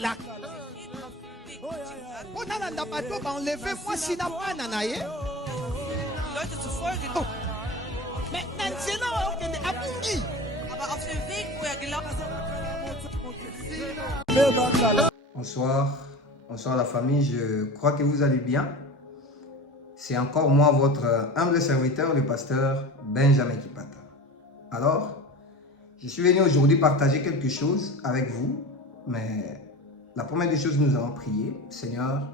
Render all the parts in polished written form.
la enlevez-moi si n'a pas nanaye. Leute zu folgen. Mais Nansena Abungi. Aber auf dem Weg, wo er gelaufen ist. Bonsoir la famille, je crois que vous allez bien. C'est encore moi, votre humble serviteur, le pasteur Benjamin Kipata. Alors, je suis venu aujourd'hui partager quelque chose avec vous, mais la première des choses, nous allons prier. Seigneur,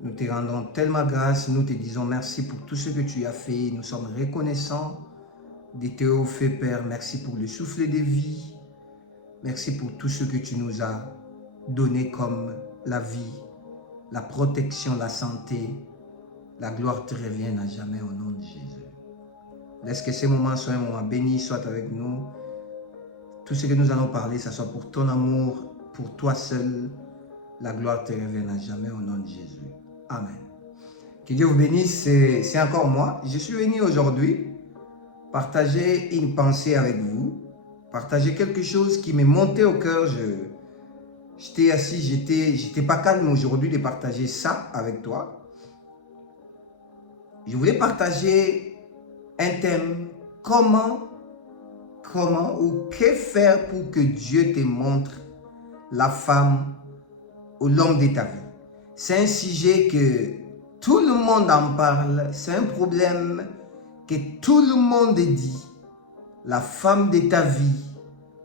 nous te rendons tellement grâce, nous te disons merci pour tout ce que tu as fait. Nous sommes reconnaissants de tes hauts faits, Père. Merci pour le souffle de vie. Merci pour tout ce que tu nous as donné comme la vie, la protection, la santé. La gloire te revient à jamais au nom de Jésus. Laisse que ces moments soient un moment béni, soit avec nous. Tout ce que nous allons parler, ça soit pour ton amour, pour toi seul. La gloire te revient à jamais au nom de Jésus. Amen. Que Dieu vous bénisse, c'est encore moi. Je suis venu aujourd'hui partager une pensée avec vous, partager quelque chose qui m'est monté au cœur. J'étais assis, j'étais pas calme aujourd'hui de partager ça avec toi. Je voulais partager un thème, comment ou que faire pour que Dieu te montre la femme ou l'homme de ta vie. C'est un sujet que tout le monde en parle, c'est un problème que tout le monde dit, la femme de ta vie,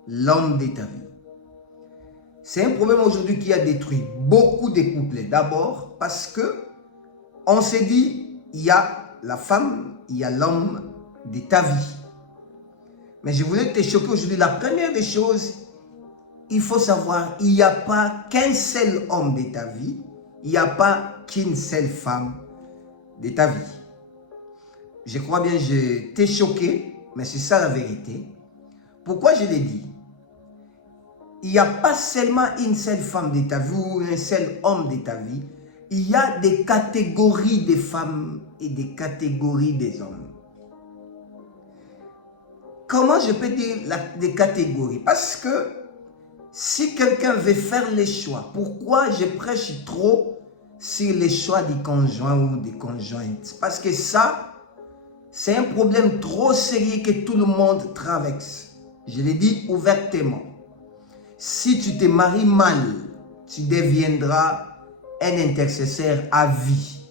l'homme de ta vie. C'est un problème aujourd'hui qui a détruit beaucoup de couples. D'abord parce que on s'est dit, il y a la femme, il y a l'homme de ta vie. Mais je voulais te choquer aujourd'hui. La première des choses, il faut savoir, il n'y a pas qu'un seul homme de ta vie. Il n'y a pas qu'une seule femme de ta vie. Je crois bien, je t'ai choqué, mais c'est ça la vérité. Pourquoi je l'ai dit? Il n'y a pas seulement une seule femme de ta vie ou un seul homme de ta vie. Il y a des catégories de femmes et des catégories des hommes. Comment je peux dire des catégories? Parce que si quelqu'un veut faire les choix, pourquoi je prêche trop sur les choix du conjoint ou des conjointes? Parce que ça, c'est un problème trop sérieux que tout le monde traverse. Je l'ai dit ouvertement. Si tu te maries mal, tu deviendras un intercesseur à vie.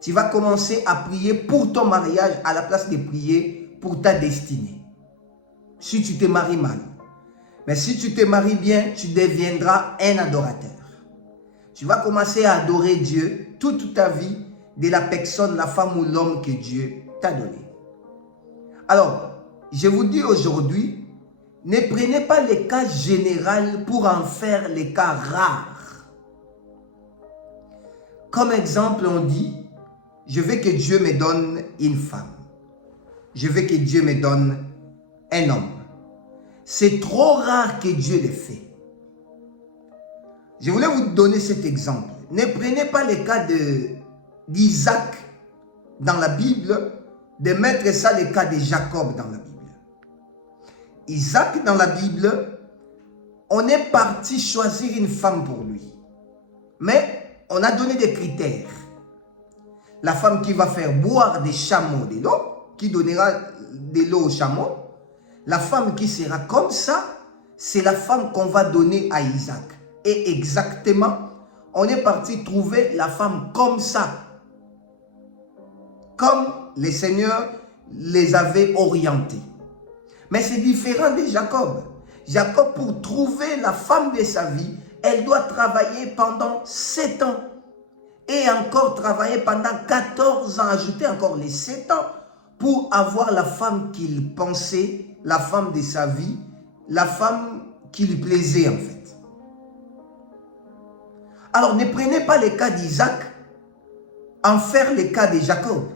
Tu vas commencer à prier pour ton mariage à la place de prier pour ta destinée. Si tu te maries mal. Mais si tu te maries bien, tu deviendras un adorateur. Tu vas commencer à adorer Dieu toute ta vie de la personne, la femme ou l'homme que Dieu t'a donné. Alors, je vous dis aujourd'hui, ne prenez pas les cas généraux pour en faire les cas rares. Comme exemple, on dit, je veux que Dieu me donne une femme. Je veux que Dieu me donne un homme. C'est trop rare que Dieu le fait. Je voulais vous donner cet exemple. Ne prenez pas le cas d'Isaac dans la Bible, de mettre ça le cas de Jacob dans la Bible. Isaac dans la Bible, on est parti choisir une femme pour lui. Mais on a donné des critères. La femme qui va faire boire des chameaux de l'eau, qui donnera de l'eau aux chameaux. La femme qui sera comme ça, c'est la femme qu'on va donner à Isaac. Et exactement, on est parti trouver la femme comme ça. Comme le Seigneur les avait orientés. Mais c'est différent de Jacob. Jacob, pour trouver la femme de sa vie, elle doit travailler pendant 7 ans. Et encore travailler pendant 14 ans, ajouter encore les 7 ans pour avoir la femme qu'il pensait, la femme de sa vie, la femme qui lui plaisait en fait. Alors ne prenez pas le cas d'Isaac, en faire le cas de Jacob.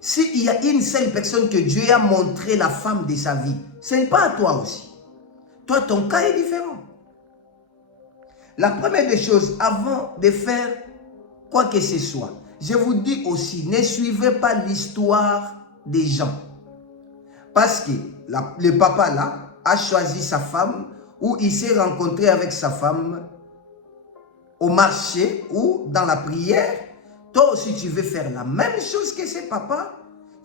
S'il y a une seule personne que Dieu a montré la femme de sa vie, ce n'est pas à toi aussi. Toi, ton cas est différent. La première des choses, avant de faire quoi que ce soit, je vous dis aussi, ne suivez pas l'histoire des gens. Parce que le papa là a choisi sa femme où il s'est rencontré avec sa femme au marché ou dans la prière, toi aussi tu veux faire la même chose que ses papas.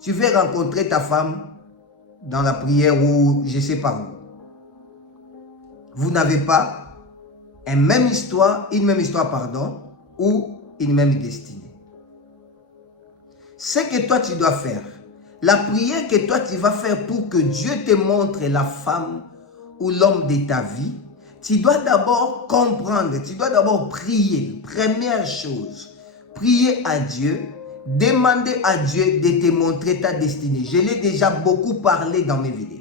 Tu veux rencontrer ta femme dans la prière ou je ne sais pas où. Vous n'avez pas une même histoire, ou une même destinée. Ce que toi tu dois faire, la prière que toi tu vas faire pour que Dieu te montre la femme ou l'homme de ta vie, tu dois d'abord comprendre, tu dois d'abord prier. Première chose, prier à Dieu, demander à Dieu de te montrer ta destinée. Je l'ai déjà beaucoup parlé dans mes vidéos.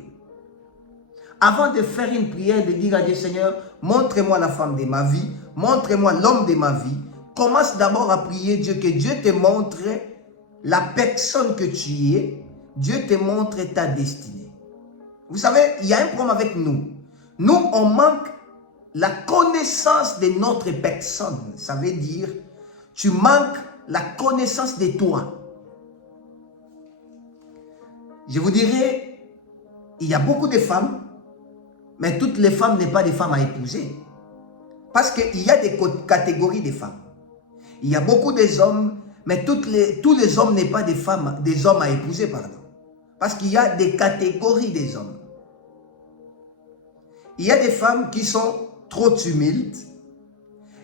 Avant de faire une prière, de dire à Dieu, Seigneur, montre-moi la femme de ma vie, montre-moi l'homme de ma vie, commence d'abord à prier Dieu, que Dieu te montre la personne que tu es, Dieu te montre ta destinée. Vous savez, il y a un problème avec nous. Nous, on manque la connaissance de notre personne. Ça veut dire, tu manques la connaissance de toi. Je vous dirais, il y a beaucoup de femmes, mais toutes les femmes ne sont pas des femmes à épouser. Parce qu'il y a des catégories de femmes. Il y a beaucoup d'hommes, mais tous les hommes ne sont pas des hommes à épouser, pardon. Parce qu'il y a des catégories des hommes. Il y a des femmes qui sont trop timides.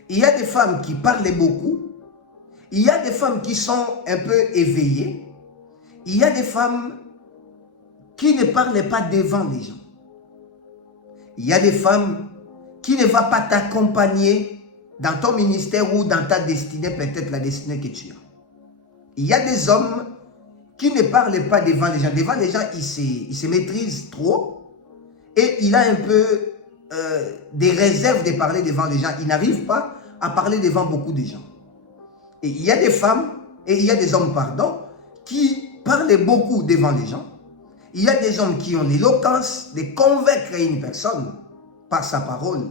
Il y a des femmes qui parlent beaucoup. Il y a des femmes qui sont un peu éveillées. Il y a des femmes qui ne parlent pas devant les gens. Il y a des femmes qui ne vont pas t'accompagner dans ton ministère ou dans ta destinée, peut-être la destinée que tu as. Il y a des hommes qui ne parlent pas devant les gens. Devant les gens, ils se maîtrisent trop et il a un peu des réserves de parler devant les gens. Il n'arrive pas à parler devant beaucoup de gens. Et il y a des femmes, et il y a des hommes, pardon, qui parlent beaucoup devant les gens. Il y a des hommes qui ont l'éloquence de convaincre une personne par sa parole.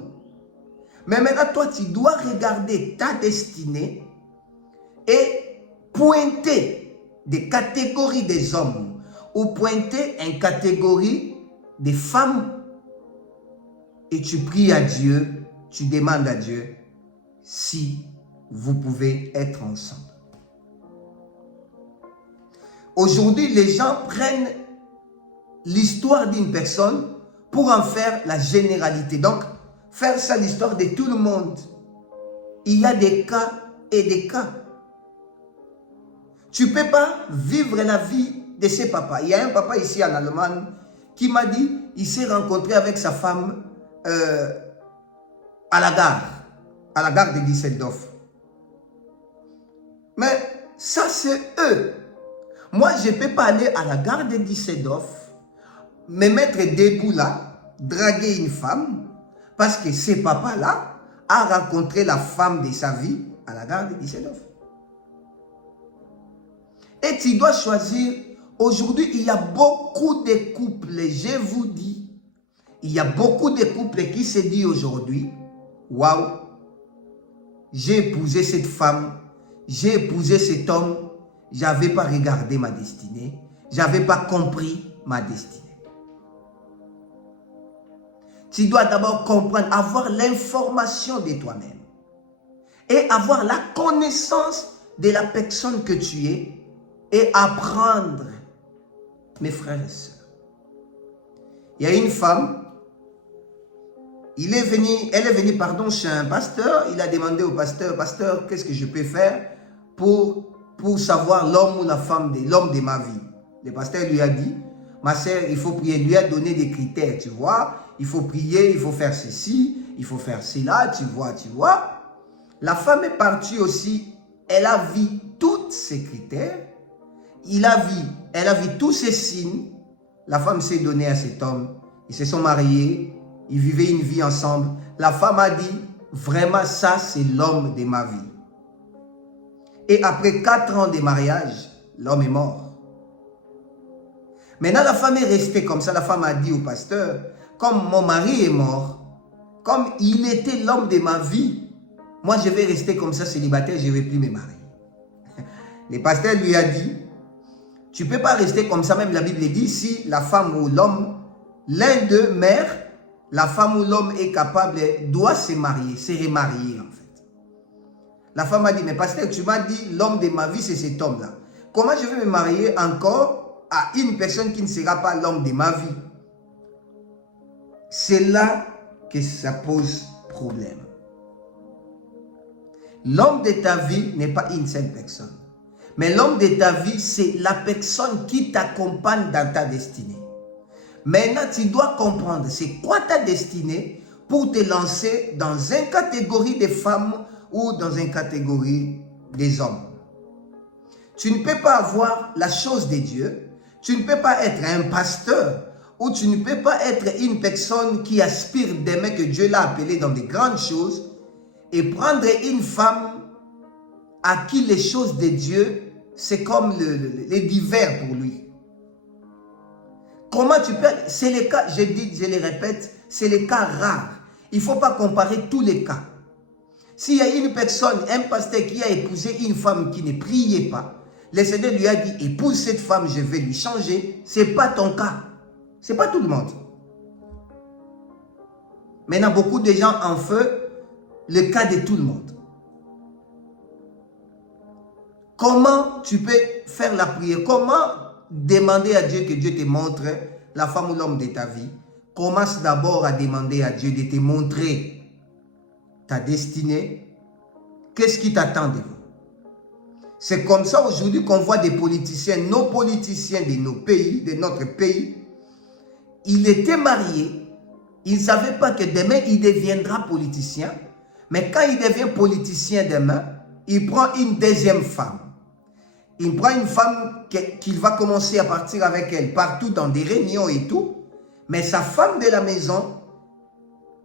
Mais maintenant, toi, tu dois regarder ta destinée et pointer des catégories des hommes ou pointer une catégorie des femmes et tu pries à Dieu, tu demandes à Dieu si vous pouvez être ensemble. Aujourd'hui, les gens prennent l'histoire d'une personne pour en faire la généralité. Donc, faire ça l'histoire de tout le monde. Il y a des cas et des cas. Tu ne peux pas vivre la vie de ses papas. Il y a un papa ici en Allemagne qui m'a dit, il s'est rencontré avec sa femme à la gare de Düsseldorf. Mais ça, c'est eux. Moi, je ne peux pas aller à la gare de Düsseldorf, me mettre debout là, draguer une femme, parce que ce papa-là a rencontré la femme de sa vie à la gare de Düsseldorf. Et tu dois choisir. Aujourd'hui, il y a beaucoup de couples, je vous dis, il y a beaucoup de couples qui se disent aujourd'hui, waouh, j'ai épousé cette femme, j'ai épousé cet homme, je n'avais pas regardé ma destinée, je n'avais pas compris ma destinée. Tu dois d'abord comprendre, avoir l'information de toi-même et avoir la connaissance de la personne que tu es et apprendre, mes frères et sœurs. Il y a une femme, elle est venue chez un pasteur, il a demandé au pasteur, pasteur, qu'est-ce que je peux faire pour savoir l'homme ou la femme, l'homme de ma vie. Le pasteur lui a dit, ma sœur, il faut prier. Il lui a donné des critères, tu vois. Il faut prier, il faut faire ceci, il faut faire cela, tu vois. La femme est partie aussi, elle a vu tous ces critères. Elle a vu tous ces signes. La femme s'est donnée à cet homme. Ils se sont mariés, ils vivaient une vie ensemble. La femme a dit, vraiment ça c'est l'homme de ma vie. Et après 4 ans de mariage, l'homme est mort. Maintenant, la femme est restée comme ça. La femme a dit au pasteur, comme mon mari est mort, comme il était l'homme de ma vie, moi je vais rester comme ça célibataire, je ne vais plus me marier. Le pasteur lui a dit, tu ne peux pas rester comme ça, même la Bible dit, si la femme ou l'homme, l'un d'eux meurt, la femme ou l'homme est capable, doit se marier, se remarier en fait. La femme a dit, mais pasteur, tu m'as dit, l'homme de ma vie, c'est cet homme-là. Comment je vais me marier encore à une personne qui ne sera pas l'homme de ma vie? C'est là que ça pose problème. L'homme de ta vie n'est pas une seule personne. Mais l'homme de ta vie, c'est la personne qui t'accompagne dans ta destinée. Maintenant, tu dois comprendre c'est quoi ta destinée pour te lancer dans une catégorie de femmes ou dans une catégorie des hommes. Tu ne peux pas avoir la chose de Dieu. Tu ne peux pas être un pasteur ou tu ne peux pas être une personne qui aspire d'aimer que Dieu l'a appelé dans de grandes choses et prendre une femme à qui les choses de Dieu, c'est comme les divers pour lui. Comment tu peux... C'est les cas, je dis, je les répète, c'est les cas rares. Il ne faut pas comparer tous les cas. S'il y a une personne, un pasteur qui a épousé une femme qui ne priait pas, le Seigneur lui a dit, épouse cette femme, je vais lui changer. Ce n'est pas ton cas. Ce n'est pas tout le monde. Maintenant, beaucoup de gens en font le cas de tout le monde. Comment tu peux faire la prière? Comment demander à Dieu que Dieu te montre la femme ou l'homme de ta vie? Commence d'abord à demander à Dieu de te montrer ta destinée. Qu'est-ce qui t'attend de vous? C'est comme ça aujourd'hui qu'on voit des politiciens, nos politiciens de nos pays, de notre pays. Il était marié, il ne savait pas que demain il deviendra politicien. Mais quand il devient politicien demain, il prend une deuxième femme. Il prend une femme qu'il va commencer à partir avec elle partout dans des réunions et tout. Mais sa femme de la maison,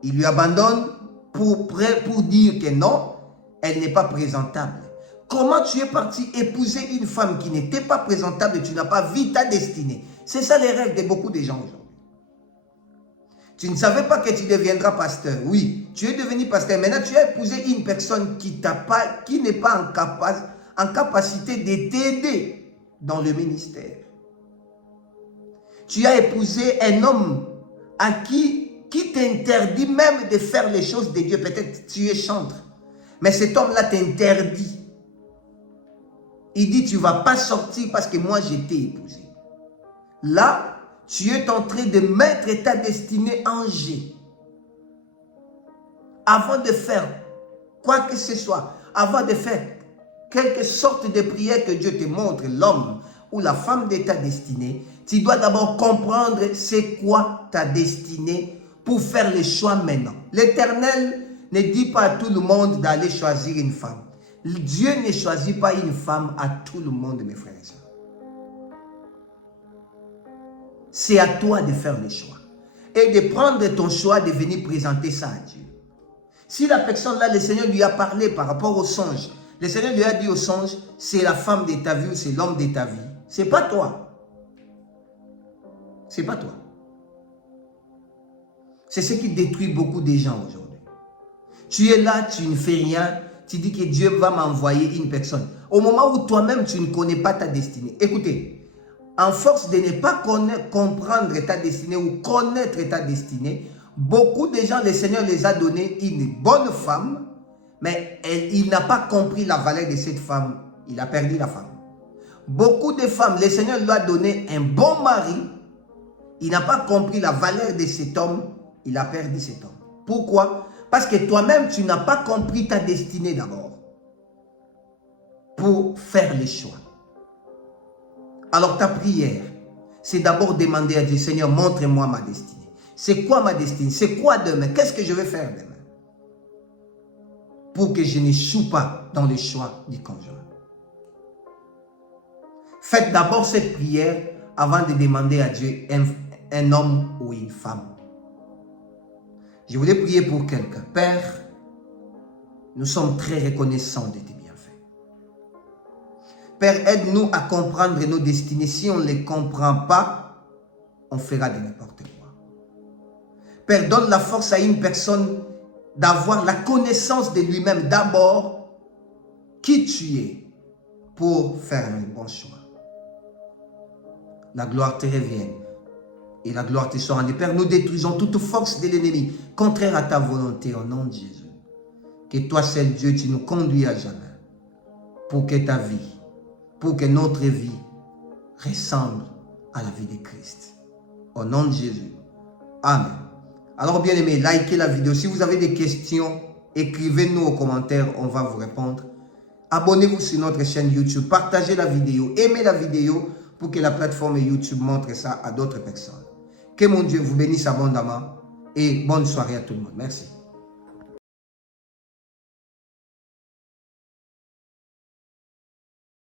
il lui abandonne pour dire que non, elle n'est pas présentable. Comment tu es parti épouser une femme qui n'était pas présentable et tu n'as pas vu ta destinée? C'est ça les rêves de beaucoup de gens aujourd'hui. Tu ne savais pas que tu deviendras pasteur. Oui, tu es devenu pasteur. Maintenant, tu as épousé une personne qui n'est pas en capacité de t'aider dans le ministère. Tu as épousé un homme à qui t'interdit même de faire les choses de Dieu. Peut-être tu es chantre. Mais cet homme-là t'interdit. Il dit, tu ne vas pas sortir parce que moi, je t'ai épousé. Là, tu es en train de mettre ta destinée en jeu. Avant de faire quoi que ce soit, avant de faire quelque sorte de prière que Dieu te montre, l'homme ou la femme de ta destinée, tu dois d'abord comprendre c'est quoi ta destinée pour faire le choix maintenant. L'Éternel ne dit pas à tout le monde d'aller choisir une femme. Dieu ne choisit pas une femme à tout le monde, mes frères et sœurs. C'est à toi de faire le choix. Et de prendre ton choix, de venir présenter ça à Dieu. Si la personne là, le Seigneur lui a parlé par rapport au songe, le Seigneur lui a dit au songe, c'est la femme de ta vie ou c'est l'homme de ta vie. C'est pas toi. C'est pas toi. C'est ce qui détruit beaucoup de gens aujourd'hui. Tu es là, tu ne fais rien, tu dis que Dieu va m'envoyer une personne. Au moment où toi-même, tu ne connais pas ta destinée. Écoutez, en force de ne pas comprendre ta destinée ou connaître ta destinée, beaucoup de gens, le Seigneur les a donné une bonne femme, mais il n'a pas compris la valeur de cette femme. Il a perdu la femme. Beaucoup de femmes, le Seigneur lui a donné un bon mari. Il n'a pas compris la valeur de cet homme. Il a perdu cet homme. Pourquoi? Parce que toi-même, tu n'as pas compris ta destinée d'abord. Pour faire les choix. Alors ta prière, c'est d'abord demander à Dieu, Seigneur, montre-moi ma destinée. C'est quoi ma destinée? C'est quoi demain? Qu'est-ce que je vais faire demain? Pour que je n'échoue pas dans le choix du conjoint. Faites d'abord cette prière avant de demander à Dieu un homme ou une femme. Je voulais prier pour quelqu'un. Père, nous sommes très reconnaissants de tes bienfaits. Père, aide-nous à comprendre nos destinées. Si on ne les comprend pas, on fera de n'importe quoi. Père, donne la force à une personne d'avoir la connaissance de lui-même d'abord, qui tu es, pour faire un bon choix. La gloire te revienne. et la gloire te soit rendue. Père, nous détruisons toute force de l'ennemi, contraire à ta volonté, au nom de Jésus. Que toi seul Dieu, tu nous conduis à jamais. Pour que ta vie, pour que notre vie ressemble à la vie de Christ. Au nom de Jésus. Amen. Alors bien aimé, likez la vidéo. Si vous avez des questions, écrivez-nous aux commentaires, on va vous répondre. Abonnez-vous sur notre chaîne YouTube, partagez la vidéo, aimez la vidéo pour que la plateforme YouTube montre ça à d'autres personnes. Que mon Dieu vous bénisse abondamment et bonne soirée à tout le monde. Merci.